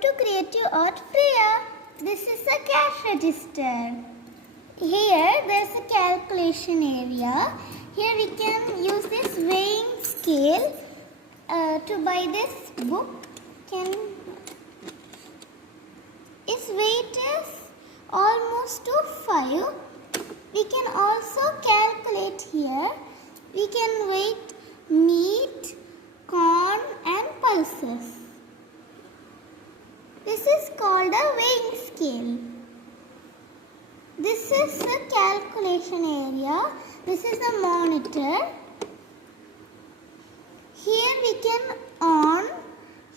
to Creative Art Priya. This is a cash register. Here there is a calculation area. Here we can use this weighing scale to buy this book. Its weight is almost to 5. We can also calculate here. We can weigh meat, corn and pulses. This is called a weighing scale. This is the calculation area. This is the monitor. Here we can on,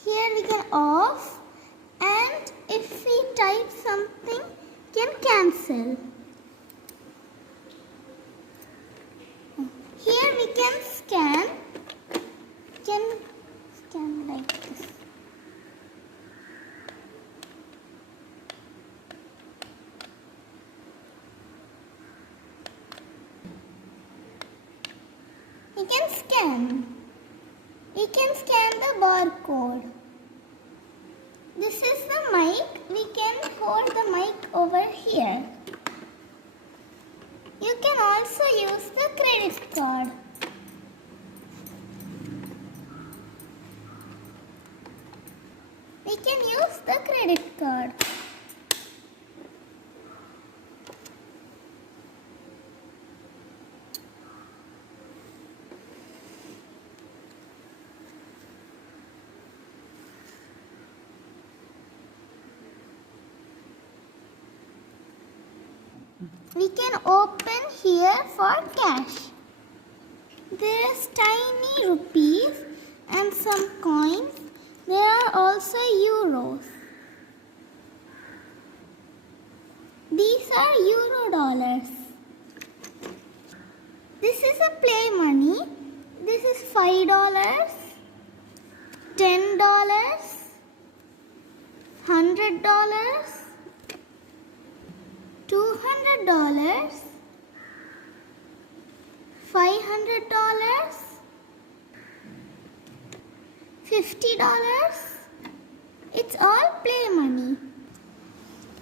here we can off, and if we type something, can cancel. Here we can scan like this. We can scan. We can scan the barcode. This is the mic. We can hold the mic over here. You can also use the credit card. We can use the credit card. We can open here for cash. There is tiny rupees and some coins. There are also euros. These are euro dollars. This is a play money. This is $5, $10, $100, $200, $500, $50. It's all play money.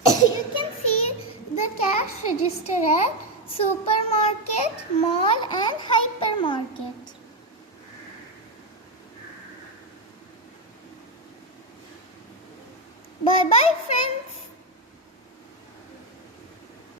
You can see the cash register at supermarket, mall and hypermarket.